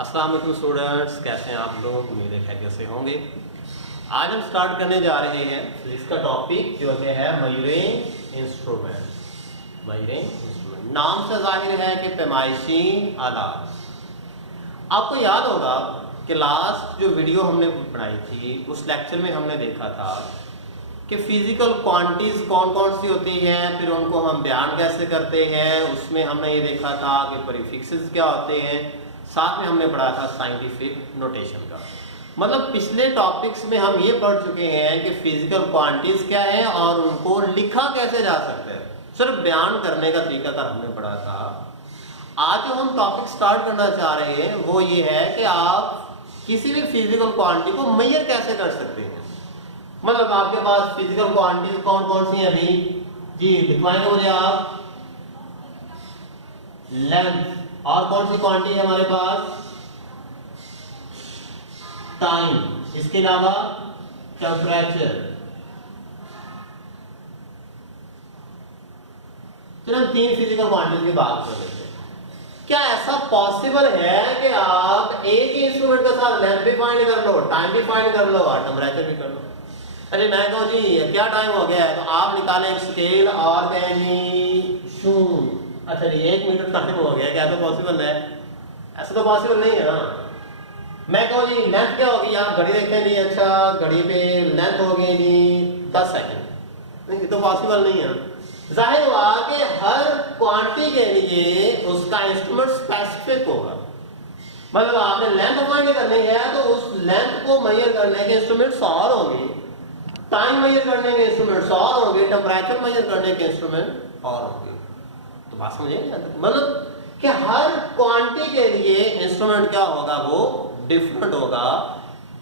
अस्सलाम वालेकुम स्टूडेंट्स, कैसे हैं आप लोग? उम्मीद है खैरियत से होंगे। आज हम स्टार्ट करने जा रहे हैं इसका टॉपिक जो है मेजरिंग इंस्ट्रूमेंट। मेजरिंग इंस्ट्रूमेंट नाम से जाहिर है कि पैमाइशी आलात। आपको याद होगा कि लास्ट जो वीडियो हमने बनाई थी उस लेक्चर में हमने देखा था कि फिजिकल क्वांटिटीज कौन कौन सी होती हैं, फिर उनको हम बयान कैसे करते हैं। उसमें हमने ये देखा था कि प्रीफिक्सेस क्या होते हैं, साथ में हमने पढ़ा था साइंटिफिक नोटेशन का। मतलब पिछले टॉपिक्स में हम ये पढ़ चुके हैं कि फिजिकल क्वांटिटीज क्या है और उनको लिखा कैसे जा सकता है, सिर्फ बयान करने का तरीका का हमने पढ़ा था। आज जो हम टॉपिक स्टार्ट करना चाह रहे हैं वो ये है कि आप किसी भी फिजिकल क्वांटिटी को मेजर कैसे कर सकते हैं। मतलब आपके पास फिजिकल क्वांटिटीज कौन कौन सी हैं अभी जी लिखवाएंगे मुझे आप। लेंथ, और कौन सी क्वांटिटी है हमारे पास? टाइम, इसके अलावा टेम्परेचर। चलो हम तीन फिजिकल क्वांटिटी की बात कर लेते हैं। क्या ऐसा पॉसिबल है कि आप एक ही इंस्ट्रूमेंट के साथ लेंथ भी फाइंड कर लो, टाइम भी फाइंड कर लो और टेम्परेचर भी कर लो? अरे मैं कहूँ जी क्या टाइम हो गया है, तो आप निकालें स्केल और कहेंगे शून्य। अच्छा जी 1 मिनट टाइम हो गया, क्या तो पॉसिबल है? ऐसा तो पॉसिबल नहीं है ना। मैं कहूँ जी लेंथ क्या होगी, आप घड़ी देखें जी, अच्छा घड़ी पे लेंथ हो गई जी 10 सेकंड। नहीं, ये तो पॉसिबल नहीं है। जाहिर हुआ कि हर क्वांटिटी के लिए उसका इंस्ट्रूमेंट स्पेसिफिक होगा। मतलब आपने लेंथ फाइंड करनी है तो उस लेंथ को मेजर करने के इंस्ट्रूमेंट्स और होंगे, टाइम मेजर करने के इंस्ट्रूमेंट्स और होंगे, टेम्परेचर मेजर करने के इंस्ट्रूमेंट और होंगे। तो बात समझे? मतलब कि हर क्वांटिटी के लिए इंस्ट्रूमेंट क्या होगा, वो डिफरेंट होगा।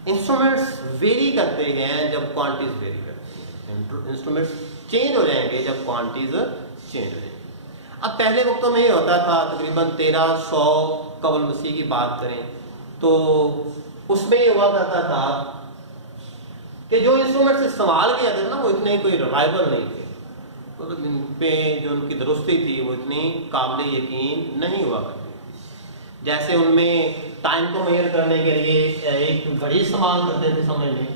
इंस्ट्रूमेंट्स वेरी करते हैं जब क्वांटिटीज वेरी करती हैं, इंस्ट्रूमेंट्स चेंज हो जाएंगे जब क्वांटिटीज चेंज हो जाएंगी। अब पहले वक्तों में ये होता था, तकरीबन 1300 कबल मसीह की बात करें तो उसमें ये हुआ करता था कि जो इंस्ट्रूमेंट्स इस्तेमाल किए जाते थे ना वो इतने कोई रिलायबल नहीं थे, तो इन पे जो उनकी दुरुस्ती थी वो इतनी काबिल यकीन नहीं हुआ करती। जैसे उनमें टाइम को मेजर करने के लिए एक घड़ी इस्तेमाल करते थे समझ लें,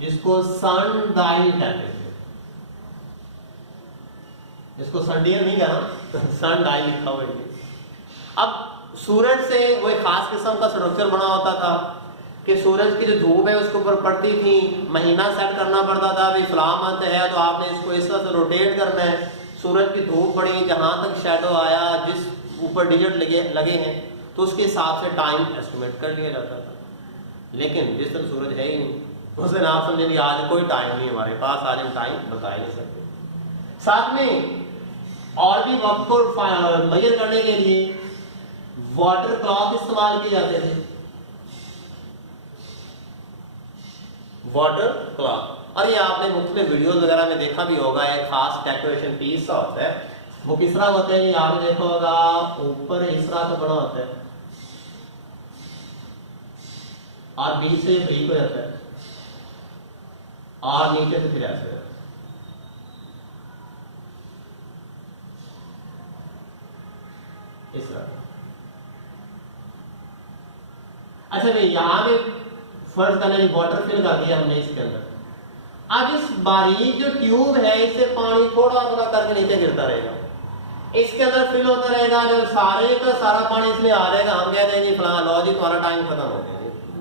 जिसको सन डायल कहते थे। जिसको सन डायल नहीं कहना, सन डायल लिखा हुआ है। अब सूरज से वो एक खास किस्म का स्ट्रक्चर बना होता था कि सूरज की जो धूप है उसके ऊपर पड़ती थी, महीना सेट करना पड़ता था। अभी फ्लामत है तो आपने इसको इस तरह से रोटेट करना है, सूरज की धूप पड़ी, जहां तक शेडो आया, जिस ऊपर डिजिट लगे हैं, तो उसके हिसाब से टाइम एस्टिमेट कर लिया जाता था। लेकिन जिस दिन सूरज है ही नहीं, उस दिन आप समझेंगे आज कोई टाइम नहीं हमारे पास, आज हम टाइम बता ही नहीं सकते। साथ में और भी वक्त को मेजर करने के लिए वाटर क्लॉक इस्तेमाल किए जाते थे। वाटर क्लॉक, और ये आपने मुख्तलिफ वीडियोस वगैरह में देखा भी होगा, एक खास कैलकुलेशन पीस सा होता है। वो किस तरह होता है, आपने देखा होगा ऊपर इस तरह का बना होता है और बीच से ब्रेक हो जाता है और नीचे से फिर ऐसे इस तरह। अच्छा भाई यहाँ पे फर्ज करने वाटर फिल कर दिया हमने इसके अंदर। अब इस बारीक जो ट्यूब है इससे पानी थोड़ा थोड़ा करके नीचे गिरता रहेगा, इसके अंदर फिल होता रहेगा। जब सारे का सारा पानी इसमें आ जाएगा, हम कहते हैं जी फलाना लो जी तुम्हारा टाइम खत्म हो गया,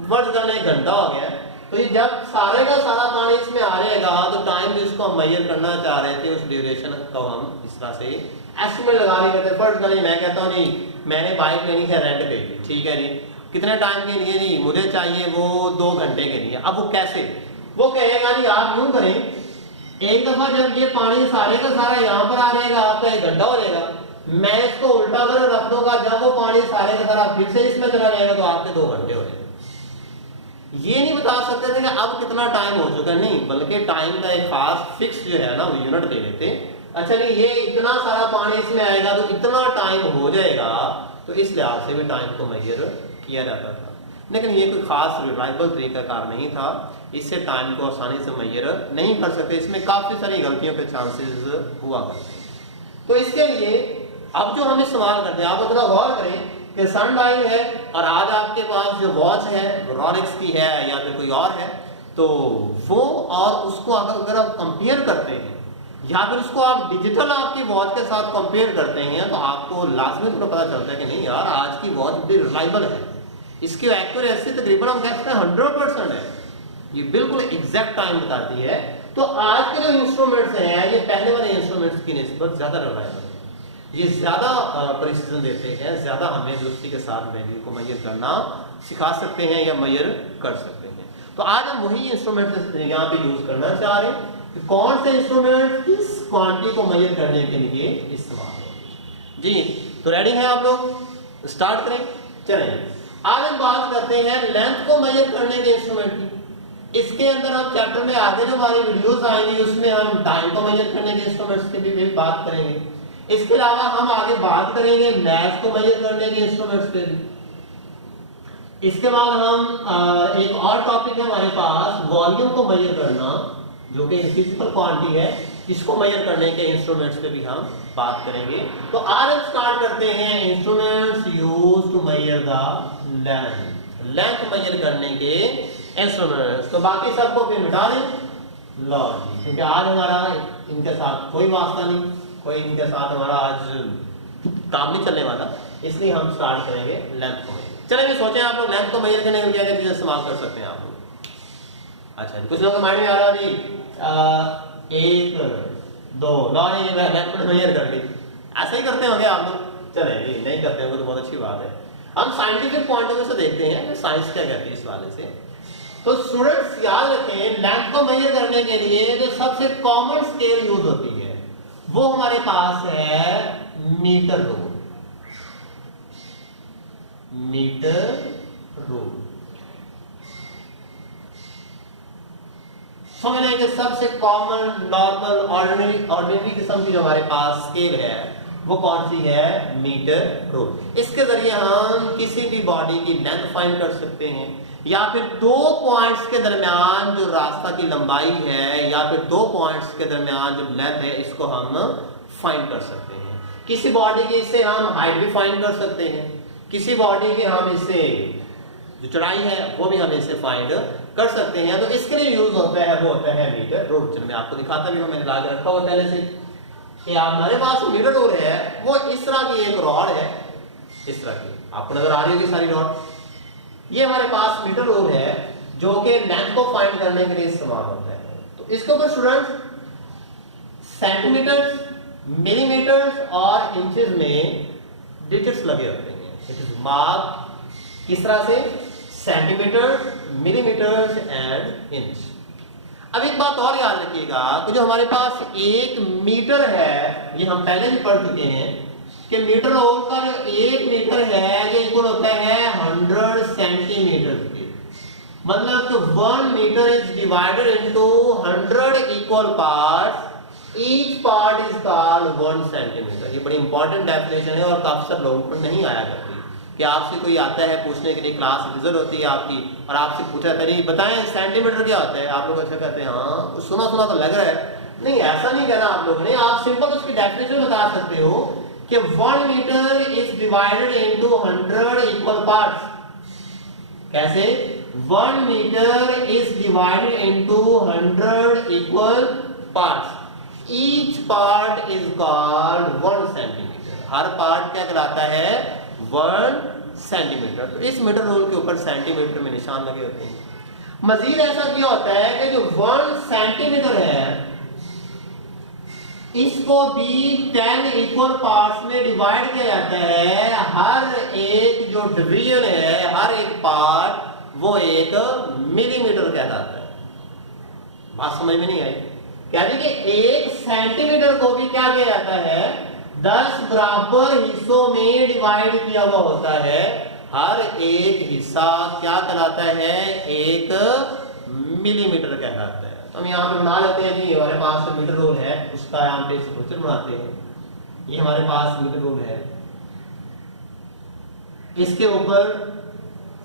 फर्ज करने 1 घंटा हो गया। तो ये जब सारे का सारा पानी इसमें आ जाएगा तो टाइम जिसको हम मेजर करना चाह रहे थे उस ड्यूरेशन को हम इस तरह से एस्टिमेट लगा रहे थे। फर्ज करें मैं कहता हूँ जी मैंने बाइक लेनी है रेंट पे, ठीक है जी, कितने टाइम के लिए? जी मुझे चाहिए वो 2 घंटे के लिए। अब वो कैसे? वो कहेगा जी आप यूं करें, एक दफा जब ये पानी सारे का सारा यहाँ पर आ जाएगा आपका 1 घंटा हो जाएगा, मैं इसको उल्टा कर रख दूंगा, जब वो पानी सारे का सारा फिर से इसमें चला जाएगा तो आपके 2 घंटे हो जाएंगे। ये नहीं बता सकते थे कि अब कितना टाइम हो चुका, नहीं, बल्कि टाइम का एक खास फिक्स जो है ना वो यूनिट दे देते। अच्छा नहीं ये इतना सारा पानी इसमें आएगा तो इतना टाइम हो जाएगा, तो इस लिहाज से भी टाइम को मेजर किया जाता था। लेकिन ये कोई खास रिलायबल तरीकाकार नहीं था, इससे टाइम को आसानी से मेजर नहीं कर सकते, इसमें काफ़ी सारी गलतियों के चांसेस हुआ करते हैं। तो इसके लिए अब जो हम इस्तेमाल करते हैं, आप थोड़ा गौर करें कि सनडायल है और आज आपके पास जो वॉच है रोलेक्स की है या फिर कोई और है, तो वो और उसको अगर आप कंपेयर करते हैं या फिर उसको आप डिजिटल आपकी वॉच के साथ कंपेयर करते हैं, तो आपको लाजमी तो पता चलता है कि नहीं यार आज की वॉच बड़ी रिलायबल है, इसकी एक्यूरेसी तकरीबन हम कहते हैं 100% है, ये बिल्कुल एग्जैक्ट टाइम बताती है। तो आज के जो इंस्ट्रूमेंट्स हैं ये पहले वाले इंस्ट्रूमेंट्स की निस्बत ज्यादा रिलायबल है, ये ज्यादा प्रिसीजन देते हैं, ज्यादा हमें दूसरी के साथ वैल्यू को मेजर करना सिखा सकते हैं या मेजर कर सकते हैं। तो आज हम वही इंस्ट्रूमेंट यहाँ पे यूज करना चाह रहे हैं कि कौन से इंस्ट्रूमेंट किस क्वांटिटी को मेजर करने के लिए इस्तेमाल हो। जी तो रेडी हैं आप लोग, स्टार्ट करें। चलें आज हम बात करते हैं लेंथ को मेजर करने के इंस्ट्रूमेंट की। इसके अंदर हम चैप्टर में आगे जो हमारी वीडियोस आएंगी उसमें हम टाइम को मेजर करने के इंस्ट्रूमेंट्स की भी बात करेंगे। इसके अलावा हम आगे बात करेंगे मैथ को मेजर करने के इंस्ट्रूमेंट्स पे भी। इसके बाद हम एक और टॉपिक है हमारे पास वॉल्यूम को मेजर करना, जो कि फिजिकल क्वांटिटी है, इसको मेजर करने के इंस्ट्रूमेंट्स पे भी हम बात करेंगे। तो आज हम स्टार्ट करते हैं instruments used to measure the length, length measure करने के इंस्ट्रूमेंट्स। तो बाकी सबको फिर मिटा दें लो जी, क्योंकि आज हमारा इनके साथ कोई वास्ता नहीं, कोई इनके साथ हमारा आज काम नहीं चलने वाला, इसलिए हम स्टार्ट करेंगे लेंथ को मेजर। चलिए सोचें आप लोग लेंथ को मेजर करने के लिए क्या क्या चीजें इस्तेमाल कर सकते हैं आप लोग। अच्छा कुछ लोगों के माइंड में आ रहा अभी 1 2 लॉरी लेंथ को मेजर कर ली, ऐसा ही करते होंगे आप लोग। चले जी नहीं करते होंगे तो बहुत अच्छी बात है। हम साइंटिफिक पॉइंट ऑफ व्यू से देखते हैं साइंस क्या कहती है इस वाले से। तो स्टूडेंट्स याद रखें लेंथ को मेजर करने के लिए जो सबसे कॉमन स्केल यूज होती है वो हमारे पास है मीटर रूल। मीटर रूल समझ लें कि सबसे कॉमन नॉर्मल ऑर्डिनरी किस्म की जो हमारे पास स्केल है वो कौन सी है, मीटर रूल। इसके जरिए हम किसी भी बॉडी की लेंथ फाइंड कर सकते हैं या फिर दो पॉइंट्स के दरमियान जो रास्ता की लंबाई है या फिर दो पॉइंट्स के दरमियान जो लेंथ है इसको हम फाइंड कर सकते हैं। किसी बॉडी की इससे हम हाइट भी फाइंड कर सकते हैं, किसी बॉडी के हम इससे जो चौड़ाई है वो भी हम इससे फाइंड कर सकते हैं। तो इसके लिए यूज होता है वो होता है मीटर रूल। चलो मैं आपको दिखाता भी हूँ, मैंने ला के रखा हुआ पहले से कि आप हमारे पास मीटर रूल है वो इस तरह की एक रॉड है, इस तरह की आपको नजर आ रही होगी सारी रॉड। ये हमारे पास मीटर रूल है जो कि लेंथ को फाइंड करने के लिए इस्तेमाल होता है। तो इसके ऊपर स्टूडेंट्स सेंटीमीटर, मिलीमीटर और इंचेस में डिजिट्स लगे होते हैं। इट इज मार्क किस तरह से, सेंटीमीटर, मिलीमीटर एंड इंच। अब एक बात और याद रखिएगा कि जो हमारे पास 1 मीटर है ये हम पहले भी पढ़ चुके हैं कि मीटर रोल का जो 1 मीटर है ये इक्वल होता है 100 सेंटीमीटर की। मतलब कि 1 metre is divided into 100 equal parts, each part is called 1 centimetre. ये बड़ी इंपॉर्टेंट डेफिनेशन है और काफी सारे लोगों को नहीं आया करती कि आपसे कोई आता है पूछने के लिए, क्लास रिजल्ट होती है आपकी और आपसे पूछा था नहीं बताएं सेंटीमीटर क्या होता है, आप लोग अच्छा कहते हैं हाँ सुना सुना तो लग रहा है। नहीं ऐसा नहीं कहना आप लोगों ने, आप सिंपल उसकी डेफिनेशन बता सकते हो कि 1 metre is divided into 100 equal parts. कैसे, 1 metre is divided into 100 equal parts, each part is called 1 centimetre. हर पार्ट क्या कहलाता है, 1 सेंटीमीटर। तो इस मीटर रूल के ऊपर सेंटीमीटर में निशान लगे होते हैं। मजीद ऐसा क्या होता है कि जो 1 सेंटीमीटर है इसको भी 10 इक्वल पार्ट्स में डिवाइड किया जाता है। हर एक जो डिवीजन है, हर एक पार्ट वो 1 मिलीमीटर कहलाता है। बात समझ में नहीं आई? कहते कि 1 सेंटीमीटर को भी क्या किया जाता है, 10 बराबर हिस्सों में डिवाइड किया हुआ होता है। हर एक हिस्सा क्या कहलाता है, 1 मिलीमीटर कहलाता है। तो हम यहाँ पे बना लेते हैं कि हमारे पास मीटर रोल है, उसका यहाँ पे स्ट्रक्चर बनाते हैं। ये हमारे पास मीटर रोल है, इसके ऊपर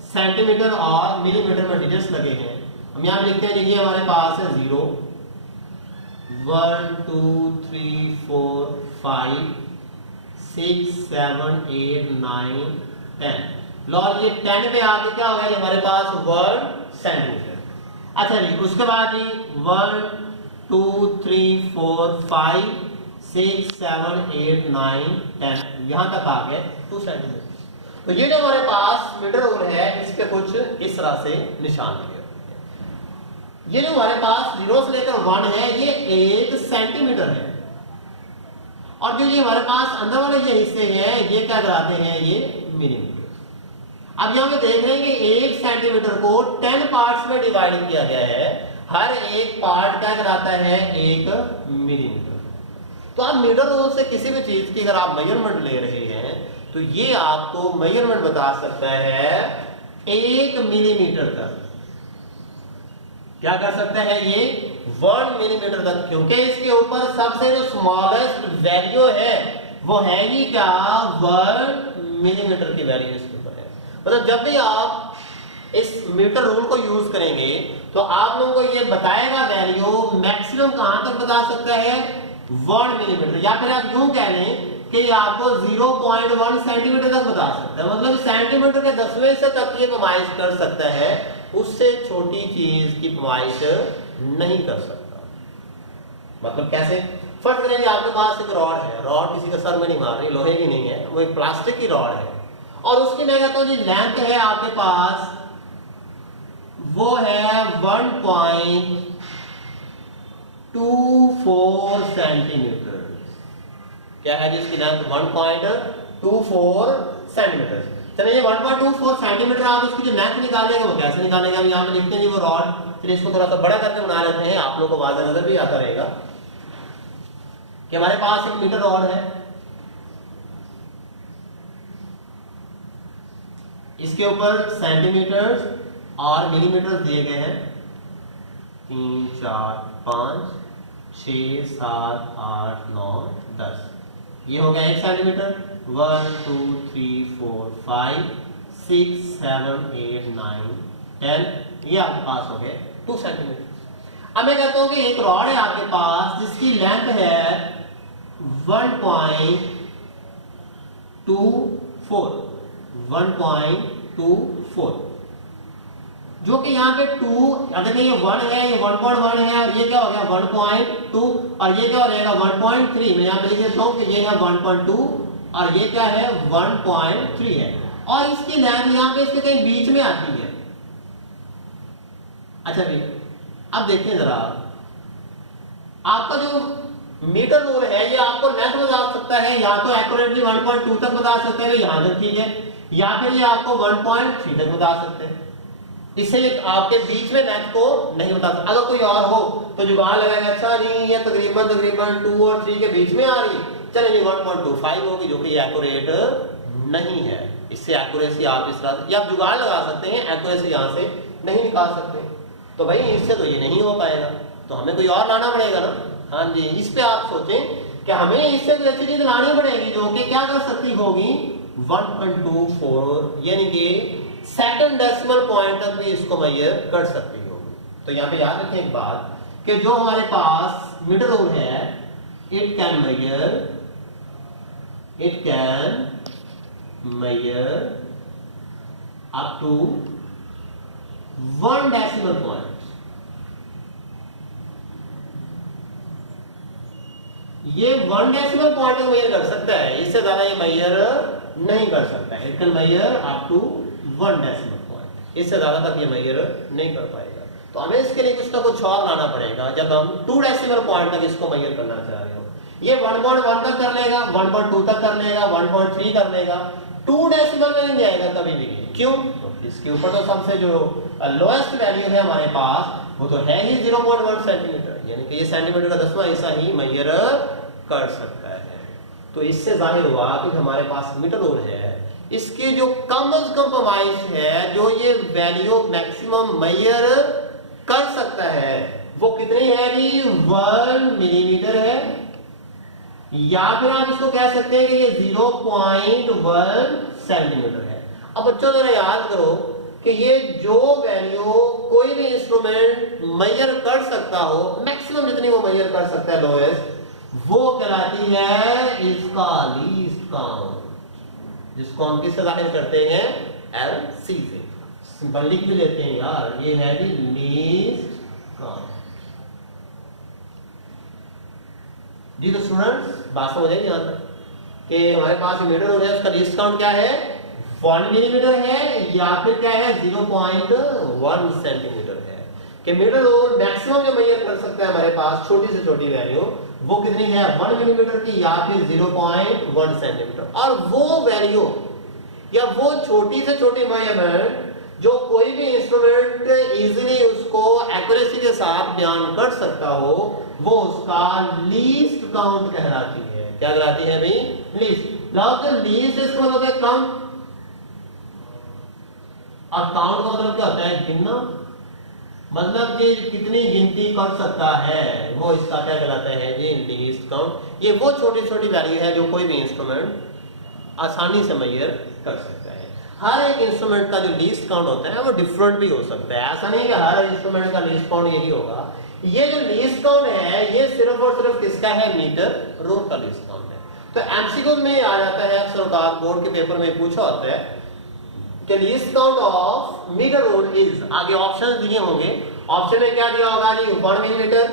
सेंटीमीटर और मिलीमीटर में डिजिट्स लगे हैं। हम यहाँ लिखते हैं ये हमारे पास है 0 1 2 3 4 5 6 7 8 9 10 लो, ये 10 पे आके क्या हो गया ये हमारे पास 1 सेंटीमीटर। अच्छा जी, उसके बाद ही 1 2 3 4 5 6 7 8 9 10 यहां तक आ गए 2 सेंटीमीटर। तो ये जो हमारे पास मीटर रूल है इस पे कुछ इस तरह से निशान लगे हुए हैं। ये जो हमारे पास 0 से लेकर 1 है ये 1 सेंटीमीटर है, और जो ये हमारे पास अंदर वाले ये हिस्से हैं ये क्या कराते हैं, ये मिलीमीटर। अब यहाँ पे देख रहे हैं कि 1 सेंटीमीटर को 10 पार्ट्स में डिवाइड किया गया है, हर एक पार्ट क्या कराता है, 1 मिलीमीटर। तो आप मीटर रूल से किसी भी चीज की अगर आप मेजरमेंट ले रहे हैं तो ये आपको मेजरमेंट बता सकता है 1 मिलीमीटर तक, क्या कर सकता है ये 1 मिलीमीटर तक, क्योंकि इसके ऊपर सबसे जो स्मॉलेस्ट वैल्यू है वो है ही क्या, 1 मिलीमीटर की वैल्यू इसके ऊपर है। मतलब जब भी आप इस मीटर रूल को यूज करेंगे तो आप लोगों को ये बताएगा वैल्यू मैक्सिमम कहां तक बता सकता है, 1 मिलीमीटर, या फिर आप यूं कह लें कि ये आपको 0.1 सेंटीमीटर तक बता सकता है। मतलब सेंटीमीटर के 10वें से तक ये पैमाइश कर सकता है, उससे छोटी चीज की पैमाइश नहीं कर सकता। मतलब कैसे, फर्ज करें आपके पास एक रॉड है, रॉड किसी का सर में नहीं मार रही, लोहे की नहीं है, वो एक प्लास्टिक की रॉड है, और उसकी मैं कहता हूं जी लेंथ है आपके पास वो है 1.24 सेंटीमीटर। क्या है जिसकी लेंथ 1.24 सेंटीमीटर। चलिए ये 1.24 सेंटीमीटर आप इसकी जो लेंथ निकालेंगे वो कैसे निकालेंगे, हम यहाँ पे लिखते हैं जी वो रॉड, चलिए इसको थोड़ा सा बड़ा करके बना लेते हैं, आप लोगों को वाज़ेह नजर भी आता रहेगा कि हमारे पास 1 मीटर रॉड है, इसके ऊपर सेंटीमीटर और मिलीमीटर दिए गए हैं 3 4 5 6 7 8 9 10, ये हो गया 1 सेंटीमीटर। 1 2 3 4 5 6 7 8 9 10 ये आपके पास हो गए 2 सेंटीमीटर। अब मैं कहता हूं कि एक रॉड है आपके पास जिसकी लेंथ है 1.24 जो कि यहाँ पे 2, अगर ये 1 है, ये 1.1 है, और ये क्या हो गया 1.2, और ये क्या हो जाएगा 1.3। मैं यहाँ पे लिख देता हूँ कि ये है 1.2 और ये क्या है 1.3 है, और इसकी लेंथ यहाँ पे इसके कहीं बीच में आती है। अच्छा जी, अब देखिए जरा, आपका जो मीटर रूल है ये आपको लेंथ बता सकता है, या तो एक्यूरेटली 1.2 तक बता सकते हैं, यहाँ तक ठीक है, या फिर ये आपको 1.3 तक बता सकते हैं। इससे आपके बीच में लेंथ को नहीं बता सकता। अगर कोई और हो तो जुगाड़ लगाएगा, अच्छा नहीं ये तकरीबन 2 और 3 के बीच में आ रही, चलिए 1.25 होगी, जो कि एक्यूरेट नहीं है। इससे एक्यूरेसी आप इस तरह या आप जुगाड़ लगा सकते हैं, एक्यूरेसी यहाँ से नहीं निकाल सकते, तो भाई इससे तो ये नहीं हो पाएगा, तो हमें कोई और लाना पड़ेगा ना। हाँ जी, इस पे आप सोचें कि हमें इससे कोई अच्छी चीज लानी पड़ेगी जो कि क्या कर सकती होगी 1.24, यानी कि सेकंड डेसिमल पॉइंट तक भी इसको मेजर कर सकती होगी। तो यहाँ पे याद रखें एक बात कि जो हमारे पास मीटर रूल है, it can measure up to 1 decimal point. ये 1 डेसिमल पॉइंट तक मेजर कर सकता है, इससे ज्यादा ये मेजर नहीं कर सकता है। It can measure up to 1 decimal point, इससे ज्यादा तक ये मेजर नहीं कर पाएगा। तो हमें इसके लिए कुछ ना कुछ और लाना पड़ेगा। जब हम 2 डेसिमल पॉइंट तक इसको मेजर करना चाह रहे हो, ये 1.1 तक कर लेगा, 1.2 तक कर लेगा, 1.3 कर लेगा, 2 डेसिमल में नहीं जाएगा कभी भी। क्यों? तो इसके ऊपर तो सबसे जो लोएस्ट वैल्यू है हमारे पास वो तो है ही 0.1 सेंटीमीटर, यानी कि ये सेंटीमीटर का 10वां हिस्सा ही मेजर कर सकता है। तो इससे जाहिर हुआ कि हमारे पास मीटर रूल है, इसकी जो कम से कम पैमाइश है, जो ये वैल्यू मैक्सिमम मेजर कर सकता है, वो कितनी है जी 1 मिलीमीटर है, या फिर आप इसको कह सकते हैं कि ये 0.1 सेंटीमीटर है। अब बच्चों जरा याद करो कि ये जो वैल्यू कोई भी इंस्ट्रूमेंट मेजर कर सकता हो, मैक्सिमम जितनी वो मेजर कर सकता है लोएस्ट, वो कहलाती है इसका लीस्ट काउंट। जिसको हम किससे जाहिर करते हैं, LC से। सिंपल लिख भी लेते हैं यार, ये है जी लीस्ट काउंट। जी तो स्टूडेंट्स बात समझ आई यहाँ तक कि हमारे पास मीटर रोल है, उसका लीस्ट काउंट क्या है, 1 मिलीमीटर है या फिर क्या है 0.1 सेंटीमीटर है। कि मीटर रोल मैक्सिमम जो मेजर कर सकता है हमारे पास छोटी से छोटी वैल्यू वो कितनी है, 1 मिलीमीटर की या फिर 0.1 सेंटीमीटर। और वो वैल्यू या वो छोटी से छोटी मेजरमेंट जो कोई भी इंस्ट्रूमेंट इजीली उसको एक्यूरेसी के साथ बयान कर सकता हो, वो उसका लीस्ट काउंट कहलाती है। क्या कहलाती है भाई, लीस्ट। लास्ट लीस्ट इसका मतलब है कम, और काउंट का मतलब क्या होता है, गिनना। मतलब कि कितनी गिनती कर सकता है वो इसका क्या कहलाता है जी, लीस्ट काउंट। ये वो छोटी छोटी वैल्यू है जो कोई भी इंस्ट्रूमेंट आसानी से मेजर कर सकता है। हर एक इंस्ट्रूमेंट का जो लीस्ट काउंट होता है वो डिफरेंट भी हो सकता है, ऐसा नहीं कि हर इंस्ट्रूमेंट का लीस्ट काउंट यही होगा। ये जो लीस्ट काउंट है ये सिर्फ और सिर्फ किसका है, मीटर रोल का लीस्ट काउंट है। तो एमसीक्यू में आ जाता है, अक्सर बोर्ड के पेपर में पूछा होता है कि least count of metre rule is, आगे ऑप्शन दिए होंगे, ऑप्शन में क्या दिया होगा जी, 1 मिलीमीटर,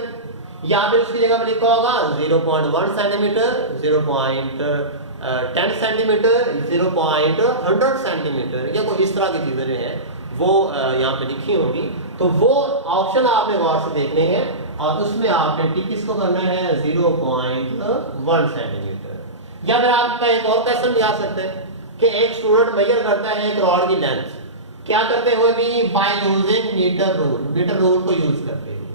या फिर उसकी जगह पर लिखा होगा 0.1 सेंटीमीटर, 0.10 सेंटीमीटर, 0.100 सेंटीमीटर, या कोई इस तरह की चीजें जो है वो यहाँ पे लिखी होंगी। तो वो ऑप्शन आपने गौर से देखने हैं और उसमें आपने टिक किसको करना है, 0.1 सेंटीमीटर। या फिर आपका एक और क्वेश्चन भी आ सकता है कि एक स्टूडेंट मेजर करता है एक रॉड की लेंथ, क्या करते हुए भी, by using metre rule, metre rule को यूज करते हुए,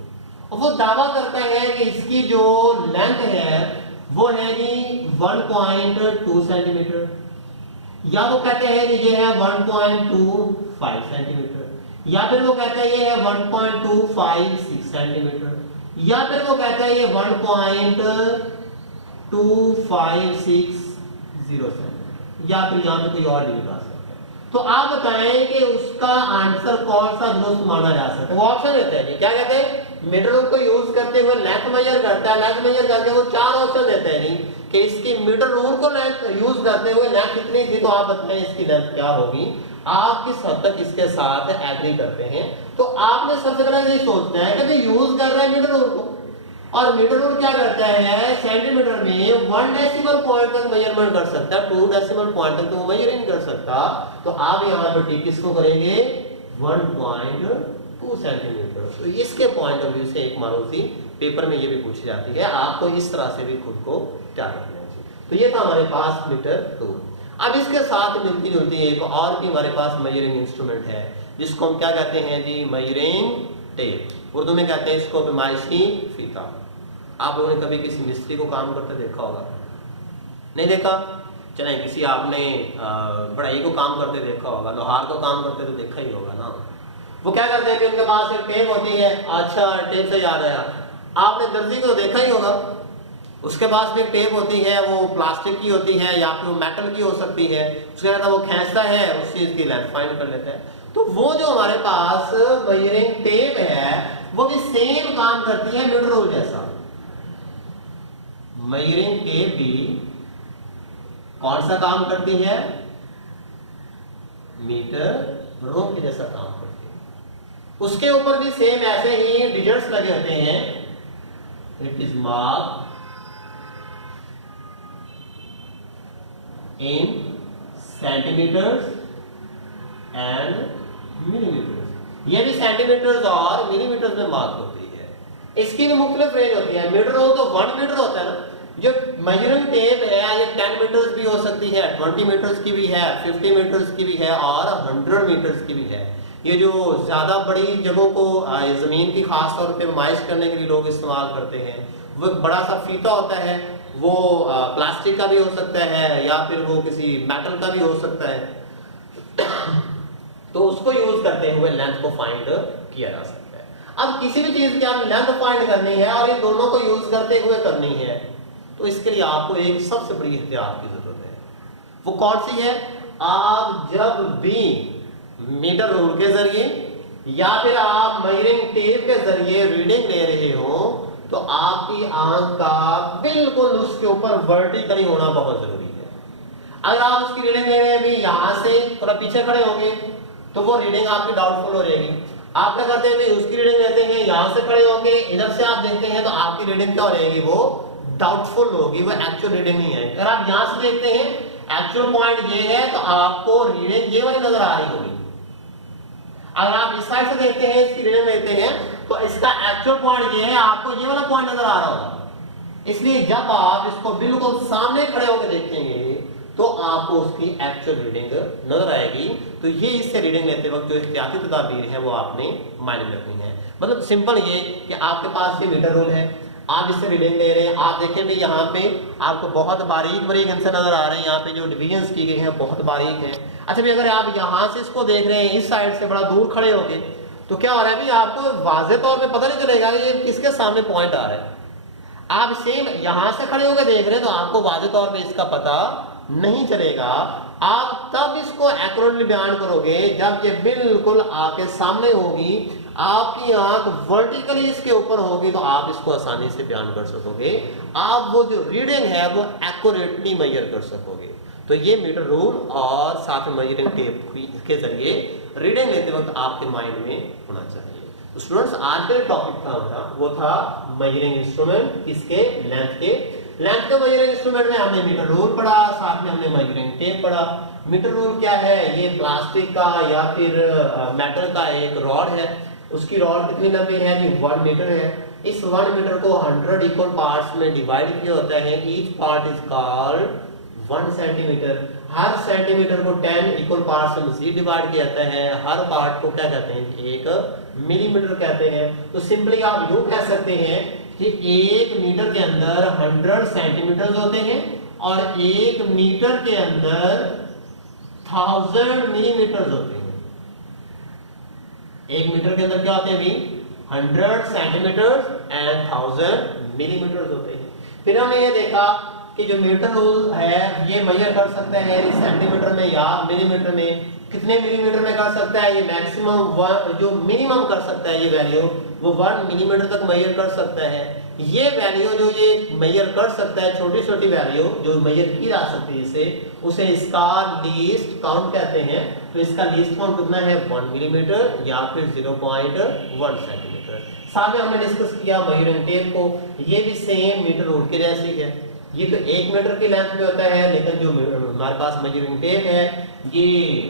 और वो दावा करता है कि इसकी जो लेंथ है वो है जी 1.2 सेंटीमीटर, या वो कहते हैं कि ये है 1.25 सेंटीमीटर, या फिर वो कहता है ये है 1.256 सेंटीमीटर, या फिर वो कहता है ये 1.2560 सेंटीमीटर, या फिर यहाँ पे कोई और नहीं बता सकता है। तो आप बताएं कि उसका आंसर कौन सा दुरुस्त माना जा सकता है। वो ऑप्शन देते हैं जी, क्या कहते हैं, मीटर रूल को यूज करते हुए लेंथ मेजर करता है, लेंथ मेजर करके वो 4 ऑप्शन देते हैं नहीं कि इसकी मीटर रूल को लेंथ यूज करते हुए लेंथ कितनी थी, तो आप बताएं इसकी लेंथ क्या होगी, आप किस हद तक इसके साथ एग्री करते हैं। तो आपने सबसे पहले ये सोचना है कि यूज कर रहा है मीटर रूल को, और मीटर रूल क्या करता है, सेंटीमीटर में 1 डेसिमल पॉइंट तक मेजरमेंट कर सकता है, 2 डेसिमल पॉइंट तक तो वो मेजर नहीं कर सकता। तो आप यहाँ पर टिक किसको करेंगे, 1.2 सेंटीमीटर। तो इसके पॉइंट ऑफ व्यू से एक मारूसी पेपर में ये भी पूछी जाती है, आपको इस तरह से भी खुद को तैयार रखना चाहिए। तो ये था हमारे पास मीटर रूल। अब इसके साथ मिलती जुलती एक और भी हमारे पास मेजरिंग इंस्ट्रूमेंट है, जिसको हम क्या कहते हैं जी, मेजरिंग टेप। उर्दू में कहते हैं इसको पैमाइशी फीता। आप लोगों ने कभी किसी मिस्त्री को काम करते देखा होगा, नहीं देखा, चले किसी आपने बढ़ाई को काम करते देखा होगा, लोहार को काम करते तो देखा ही होगा ना। वो क्या करते हैं कि उनके पास एक टेप होती है, अच्छा टेप से याद आया, आपने दर्जी को देखा ही होगा, उसके पास भी एक टेप होती है, वो प्लास्टिक की होती है या फिर मेटल की हो सकती है, उसके बाद वो खींचता है, उस चीज की लेंथ फाइंड कर लेता है। तो वो जो हमारे पास मेजरिंग टेप है वो भी सेम काम करती है मीटर रूल जैसा। मेजरिंग टेप भी कौन सा काम करती है, मीटर रूल के जैसा काम करती है। उसके ऊपर भी सेम ऐसे ही डिजिट्स लगे होते हैं, it is mark in centimeters and millimeters। ये भी सेंटीमीटर्स और मिलीमीटर्स में मार्क होती है। इसकी भी मुख्तलिफ रेंज होती है। मीटर हो तो 1 मीटर होता है ना, जो मेजरिंग टेप है ये 10 मीटर्स भी हो सकती है, 20 मीटर्स की भी है, 50 मीटर्स की भी है और 100 मीटर्स की भी है। ये जो ज्यादा बड़ी जगहों को जमीन की खास तौर पे नुमाइश करने के लिए लोग इस्तेमाल करते हैं, वो एक बड़ा सा फीता होता है, वो प्लास्टिक का भी हो सकता है या फिर वो किसी मेटल का भी हो सकता है। तो उसको यूज करते हुए लेंथ को फाइंड किया जा सकता है। अब किसी भी चीज की आप लेंथ फाइंड करनी है और इन दोनों को यूज करते हुए करनी है, तो इसके लिए आपको एक सबसे बड़ी एहतियात की जरूरत है। वो कौन सी है, आप जब भी मीटर रूल के जरिए या फिर आप मेजरिंग टेप के जरिए रीडिंग ले रहे हो, तो आपकी आंख का बिल्कुल उसके ऊपर वर्टिकली होना बहुत जरूरी है। अगर आप उसकी रीडिंग ले रहे हैं अभी यहाँ से थोड़ा पीछे खड़े होंगे तो वो रीडिंग आपकी डाउटफुल हो जाएगी। आप क्या करते हैं, उसकी रीडिंग लेते हैं, यहाँ से खड़े होंगे, इधर से आप देखते हैं तो आपकी रीडिंग क्या हो जाएगी, वो डाउटफुल होगी, वो एक्चुअल रीडिंग नहीं है। अगर आप यहाँ से देखते हैं एक्चुअल पॉइंट ये है तो आपको रीडिंग ये वाली नजर आ रही होगी। अगर आप इस साइड से देखते हैं, इसकी रीडिंग लेते हैं तो इसका एक्चुअल पॉइंट ये है, आपको ये वाला पॉइंट नजर आ रहा होगा। इसलिए जब आप इसको बिल्कुल सामने खड़े होकर देखेंगे तो आपको उसकी एक्चुअल रीडिंग नजर आएगी। तो ये इससे रीडिंग लेते वक्त जो एहतियाती तदाबीर है वो आपने मायने में रखनी है। मतलब सिंपल ये कि आपके पास ये मीटर रूल है, आप इससे रीडिंग ले रहे हैं, आप देखें भाई यहाँ पे आपको बहुत बारीक बारीक आंसर नजर आ रहे हैं, यहाँ पे जो डिविजन्स की गई हैं बहुत बारीक है। अच्छा भाई अगर आप यहाँ से इसको देख रहे हैं इस साइड से बड़ा दूर खड़े होके तो क्या हो रहा है भाई, आपको वाज़ेह तौर पे पता नहीं चलेगा ये किसके सामने पॉइंट आ रहा है। आप सेम यहाँ से खड़े होकर देख रहे हैं तो आपको वाज़ेह तौर पे इसका पता नहीं चलेगा। आप तब इसको एक्यूरेटली बयान करोगे जब ये बिल्कुल आपके सामने होगी, आपकी आंख वर्टिकली इसके ऊपर होगी तो आप इसको आसानी से बयान कर सकोगे, आप वो जो रीडिंग है वो एक्यूरेटली मेजर कर सकोगे। तो ये मीटर रूल और साथ में मेजरिंग टेप के जरिए रीडिंग लेते वक्त आपके माइंड में होना चाहिए। तो स्टूडेंट्स आज का टॉपिक था वो था मेजरिंग इंस्ट्रूमेंट, किसके, लेंथ के मेजरिंग इंस्ट्रूमेंट में हमने मीटर रूल पढ़ा, साथ में हमने मेजरिंग टेप पढ़ा। मीटर रूल क्या है, ये प्लास्टिक का या फिर मेटल का एक रॉड है, उसकी रॉड कितनी लंबी है जी 1 मीटर है। इस 1 मीटर को 100 इक्वल पार्ट्स में डिवाइड किया होता है, each part is called 1 centimetre. Her centimetre को 10 इक्वल पार्ट से मजीद डिवाइड किया जाता है, हर पार्ट को क्या कहते हैं, एक मिलीमीटर कहते हैं। तो सिंपली आप यूं कह सकते हैं कि 1 मीटर के अंदर 100 सेंटीमीटर होते हैं और 1 मीटर के अंदर 1000 मिलीमीटर होते हैं। 1 मीटर के अंदर क्या होते हैं भी 100 सेंटीमीटर एंड 1000 मिलीमीटर होते हैं। फिर हमने ये देखा कि जो मीटर रूल है ये मेजर कर सकते हैं सेंटीमीटर में या मिलीमीटर में। कितने मिलीमीटर में कर सकता है, ये मैक्सिमम जो मिनिमम कर सकता है ये वैल्यू वो 1 मिलीमीटर तक मेजर कर सकता है। ये वैल्यू जो ये मेजर कर सकता है, छोटी छोटी वैल्यू जो मेजर की जा सकती है इसे, उसे इसका लीस्ट काउंट कहते हैं। तो इसका लीस्ट काउंट कितना है 1 मिलीमीटर या फिर 0.1 सेंटीमीटर। साथ में हमने डिस्कस किया मेजरिंग टेप को, ये भी सेम मीटर रूल के जैसी है। ये तो 1 मीटर की लेंथ में होता है, लेकिन जो हमारे पास मेजरिंग टेप है ये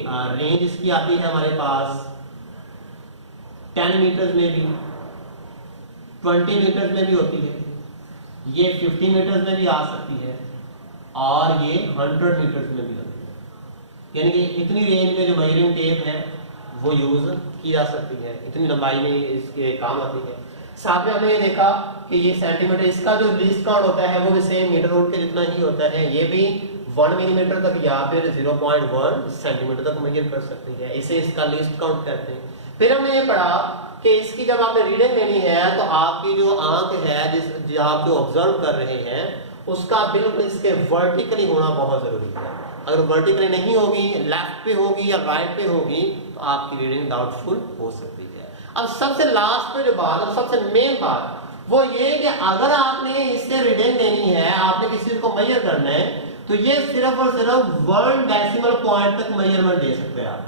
रेंज इसकी आती है हमारे पास 10 मीटर में भी, 20 मीटर में भी होती है, ये 50 मीटर में भी आ सकती है और ये 100 मीटर में भी होती है। यानी कि इतनी रेंज में जो मेजरिंग टेप है वो यूज की जा सकती है, इतनी लंबाई में इसके काम आती है। साथ में हमने ये देखा कि ये सेंटीमीटर, इसका जो लीस्ट काउंट होता है वो भी सेम मीटर रूल के जितना ही होता है, ये भी 1 मिलीमीटर तक या फिर 0.1 सेंटीमीटर तक मेजर कर सकती है, इसे इसका लीस्ट काउंट कहते हैं। फिर हमने ये पढ़ा कि इसकी जब आपने रीडिंग लेनी है तो आपकी जो आंख है जो आप जो ऑब्जर्व कर रहे हैं उसका बिल्कुल इसके वर्टिकली होना बहुत जरूरी है। अगर वर्टिकली नहीं होगी, लेफ्ट पे होगी या राइट पे होगी तो आपकी रीडिंग डाउटफुल हो सकती है। अब सबसे लास्ट में जो बात और सबसे मेन बात वो ये कि अगर आपने इससे रीडिंग लेनी है, आपने किसी चीज को मेजर करना है तो ये सिर्फ और सिर्फ 1 डेसिमल पॉइंट तक मेजरमेंट दे सकते हैं आप,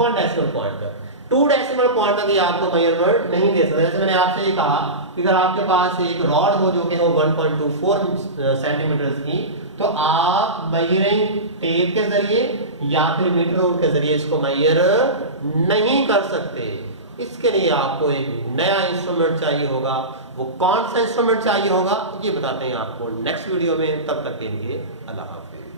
1 डेसिमल पॉइंट तक। 2 डेसिमल पॉइंट तक ये आपको मेजरमेंट नहीं दे सकते। जैसे मैंने आपसे ये कहा कि अगर आपके पास एक रॉड हो जो कि हो 1.24 सेंटीमीटर की, तो आप मेजरिंग टेप के जरिए या फिर मीटर रूल के जरिए इसको मेजर नहीं कर सकते। इसके लिए आपको एक नया इंस्ट्रूमेंट चाहिए होगा। वो कौन सा इंस्ट्रूमेंट चाहिए होगा ये बताते हैं आपको नेक्स्ट वीडियो में। तब तक के लिए अल्लाह हाफिज़।